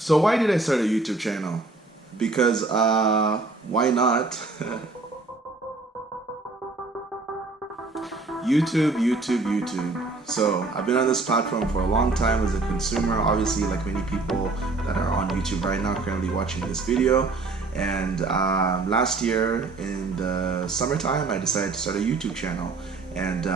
So why did I start a YouTube channel? Because why not? YouTube. So I've been on this platform for a long time as a consumer, obviously like many people that are on YouTube right now currently watching this video. And last year in the summertime, I decided to start a YouTube channel. And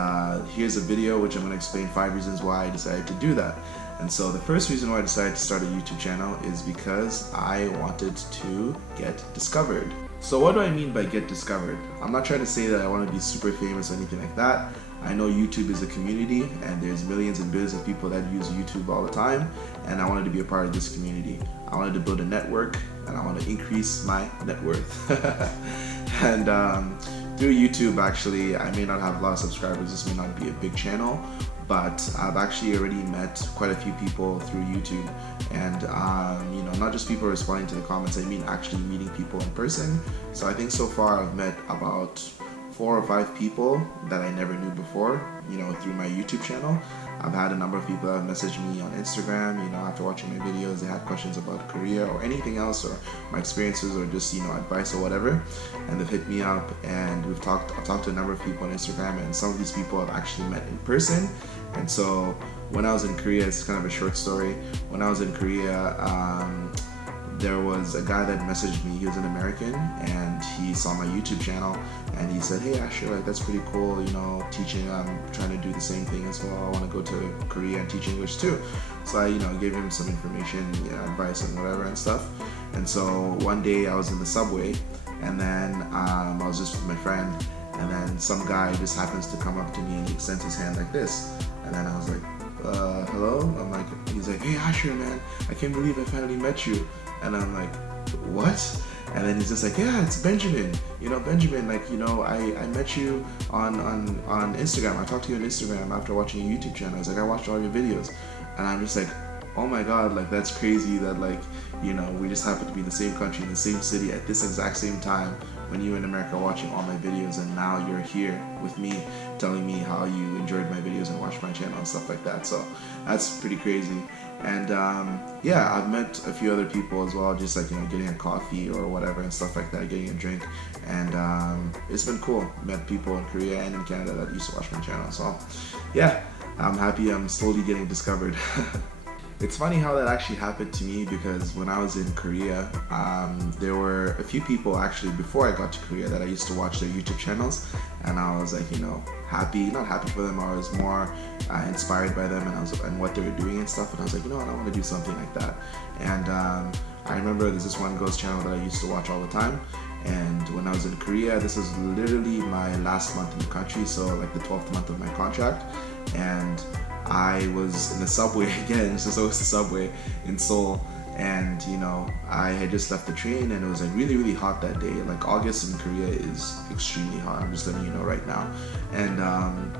here's a video which I'm going to explain 5 reasons why I decided to do that. And so the first reason why I decided to start a YouTube channel is because I wanted to get discovered. So what do I mean by get discovered? I'm not trying to say that I want to be super famous or anything like that. I know YouTube is a community and there's millions and billions of people that use YouTube all the time, and I wanted to be a part of this community. I wanted to build a network and I want to increase my net worth. And through YouTube, actually, I may not have a lot of subscribers, this may not be a big channel, but I've actually already met quite a few people through YouTube. And you know, not just people responding to the comments, I mean actually meeting people in person. So I think so far I've met about 4 or 5 people that I never knew before, you know, through my YouTube channel. I've had a number of people that have messaged me on Instagram, you know, after watching my videos, they had questions about Korea or anything else, or my experiences, or just, you know, advice or whatever. And they've hit me up and I've talked to a number of people on Instagram, and some of these people I've actually met in person. And so when I was in Korea, it's kind of a short story. When I was in Korea, there was a guy that messaged me. He was an American and he saw my YouTube channel and he said, "Hey Asher, like that's pretty cool, you know, teaching. I'm trying to do the same thing as well. I want to go to Korea and teach English too." So I, you know, gave him some information, you know, advice and whatever and stuff. And so one day I was in the subway and then I was just with my friend, and then some guy just happens to come up to me and he extends his hand like this. And then I was like, hello? I'm like, he's like, "Hey Asher, man, I can't believe I finally met you." And I'm like, "What?" And then he's just like, "Yeah, it's Benjamin. You know, Benjamin, like, you know, I met you on Instagram. I talked to you on Instagram after watching your YouTube channel." He's like, "I watched all your videos." And I'm just like, oh my God, like that's crazy that, like, you know, we just happen to be in the same country, in the same city at this exact same time when you were in America watching all my videos, and now you're here with me telling me how you enjoyed my videos and watched my channel and stuff like that. So that's pretty crazy. And yeah, I've met a few other people as well, just like, you know, getting a coffee or whatever and stuff like that, getting a drink. And it's been cool. Met people in Korea and in Canada that used to watch my channel. So yeah, I'm happy I'm slowly getting discovered. It's funny how that actually happened to me, because when I was in Korea, there were a few people actually before I got to Korea that I used to watch their YouTube channels, and I was like, you know, not happy for them. I was more inspired by them and what they were doing and stuff, and I was like, you know what, I want to do something like that. And I remember there's this one girl's channel that I used to watch all the time, and when I was in Korea, this was literally my last month in the country, so like the 12th month of my contract, and I was in the subway again, this is always the subway in Seoul, and you know, I had just left the train and it was like really hot that day. Like August in Korea is extremely hot, I'm just letting you know right now. And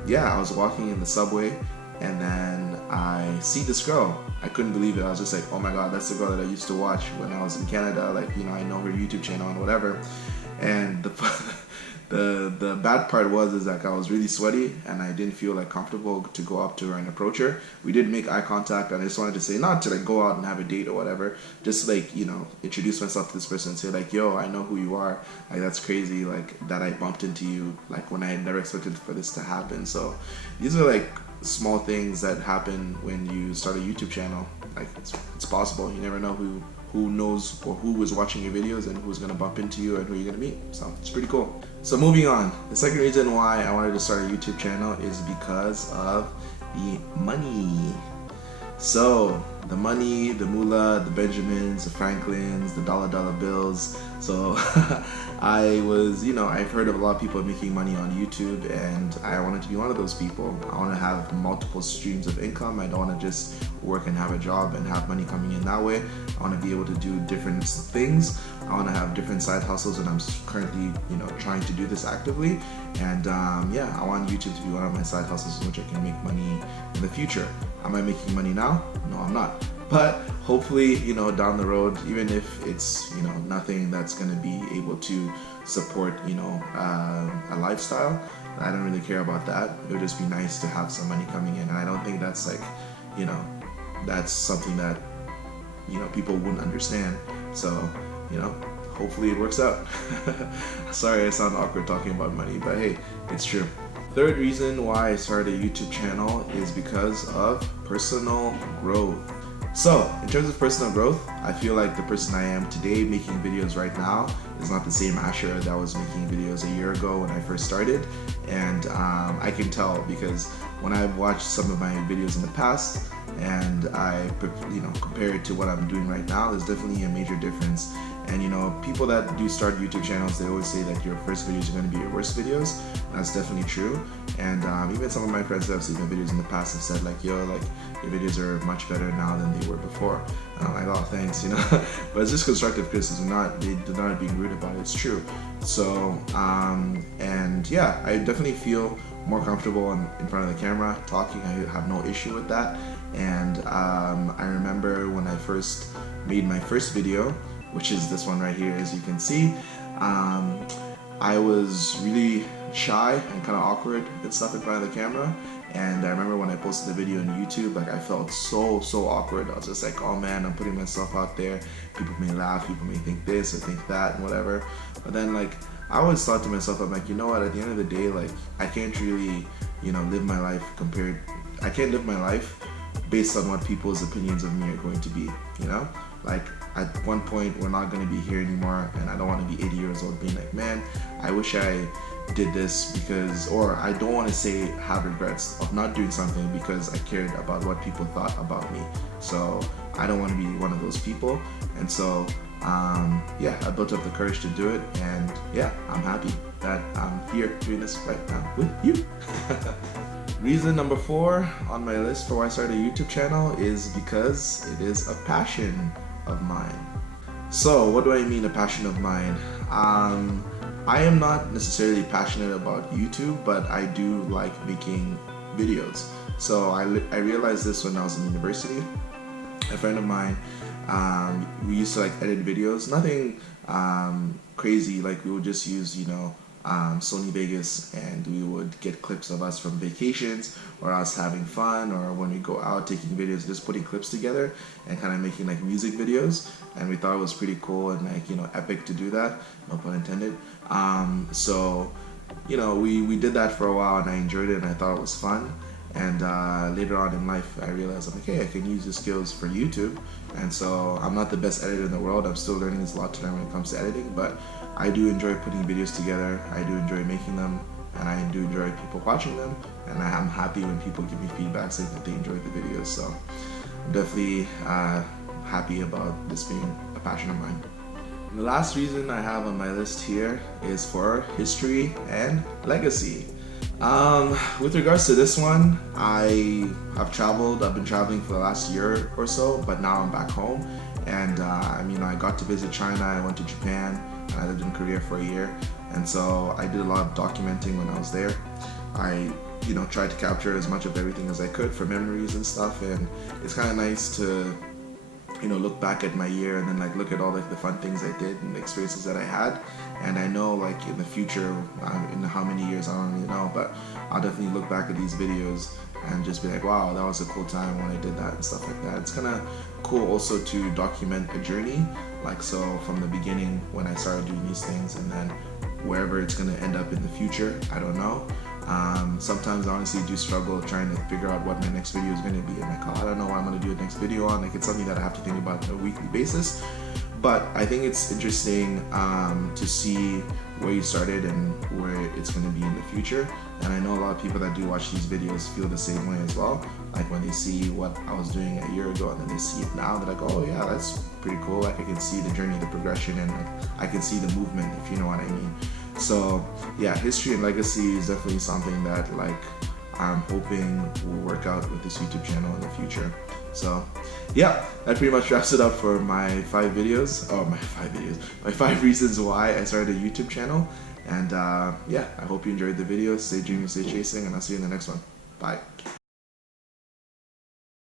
yeah, I was walking in the subway and then I see this girl. I couldn't believe it. I was just like, oh my God, that's the girl that I used to watch when I was in Canada. Like, you know, I know her YouTube channel and whatever. And the bad part is like I was really sweaty and I didn't feel like comfortable to go up to her and approach her. We did make eye contact and I just wanted to say, not to like go out and have a date or whatever, just like, you know, introduce myself to this person and say like, "Yo, I know who you are. Like that's crazy, like that I bumped into you, like when I had never expected for this to happen." So these are like small things that happen when you start a YouTube channel. Like it's possible. You never know who knows or who is watching your videos and who's gonna bump into you and who you're gonna meet. So it's pretty cool. So moving on, the second reason why I wanted to start a YouTube channel is because of the money. So the money, the moolah, the Benjamins, the Franklins, the dollar bills. So I was, you know, I've heard of a lot of people making money on YouTube, and I wanted to be one of those people. I want to have multiple streams of income. I don't want to just work and have a job and have money coming in that way. I want to be able to do different things. I want to have different side hustles, and I'm currently, you know, trying to do this actively. And yeah, I want YouTube to be one of my side hustles in which I can make money in the future. Am I making money now? No, I'm not. But hopefully, you know, down the road, even if it's, you know, nothing that's going to be able to support, you know, a lifestyle, I don't really care about that. It would just be nice to have some money coming in. And I don't think that's like, you know, that's something that people wouldn't understand. So, hopefully it works out. Sorry I sound awkward talking about money, but hey, it's true. Third reason why I started a YouTube channel is because of personal growth. So, in terms of personal growth, I feel like the person I am today making videos right now is not the same Asher that was making videos a year ago when I first started. And I can tell because when I've watched some of my videos in the past and I compare it to what I'm doing right now, there's definitely a major difference. And people that do start YouTube channels, they always say that your first videos are going to be your worst videos. That's definitely true. And even some of my friends that have seen my videos in the past have said like, yo, like your videos are much better now than they were before. And I'm like, oh, thanks, But it's just constructive criticism. They're not being rude about it. It's true. So, and yeah, I definitely feel more comfortable in front of the camera talking. I have no issue with that. And I remember when I first made my first video, which is this one right here, as you can see. I was really shy and kind of awkward and stuff in front of the camera. And I remember when I posted the video on YouTube, like I felt so awkward. I was just like, oh man, I'm putting myself out there. People may laugh, people may think this or think that and whatever. But then like, I always thought to myself, I'm like, you know what, at the end of the day, like I can't really, live my life I can't live my life based on what people's opinions of me are going to be, Like at one point we're not going to be here anymore, and I don't want to be 80 years old being like, man, I wish I did this because, or I don't want to say have regrets of not doing something because I cared about what people thought about me. So I don't want to be one of those people. And so yeah, I built up the courage to do it, and yeah, I'm happy that I'm here doing this right now with you. Reason number 4 on my list for why I started a YouTube channel is because it is a passion of mine. So what do I mean a passion of mine? I am not necessarily passionate about YouTube, but I do like making videos. So I realized this when I was in university. A friend of mine, we used to like edit videos, nothing crazy, like we would just use, Sony Vegas, and we would get clips of us from vacations or us having fun, or when we go out taking videos, just putting clips together and kind of making like music videos. And we thought it was pretty cool and like, epic to do that, no pun intended. So, we did that for a while and I enjoyed it and I thought it was fun. And later on in life, I realized I'm like, hey, I can use these skills for YouTube. And so I'm not the best editor in the world. I'm still learning. There's a lot to learn when it comes to editing, but I do enjoy putting videos together. I do enjoy making them, and I do enjoy people watching them. And I'm happy when people give me feedback saying that they enjoyed the videos. So I'm definitely happy about this being a passion of mine. And the last reason I have on my list here is for history and legacy. With regards to this one, I have traveled. I've been traveling for the last year or so, but now I'm back home. And I got to visit China. I went to Japan, and I lived in Korea for a year. And so I did a lot of documenting when I was there. I tried to capture as much of everything as I could for memories and stuff. And it's kind of nice to look back at my year and then like look at all like the fun things I did and the experiences that I had. And I know like in the future, in how many years, I don't really know, but I'll definitely look back at these videos and just be like, wow, that was a cool time when I did that and stuff like that. It's kind of cool also to document a journey, like so from the beginning when I started doing these things and then wherever it's going to end up in the future, I don't know. Sometimes I honestly do struggle trying to figure out what my next video is going to be. I'm like, oh, I don't know what I'm going to do the next video on. Like it's something that I have to think about on a weekly basis. But I think it's interesting to see where you started and where it's going to be in the future. And I know a lot of people that do watch these videos feel the same way as well. Like when they see what I was doing a year ago and then they see it now, they're like, oh yeah, that's pretty cool. Like I can see the journey, the progression, and like I can see the movement, if you know what I mean. So yeah, history and legacy is definitely something that like I'm hoping will work out with this YouTube channel in the future. So yeah, that pretty much wraps it up for my 5 videos. Oh, my 5 reasons why I started a YouTube channel. And yeah, I hope you enjoyed the video. Stay dreaming, stay chasing, and I'll see you in the next one. Bye.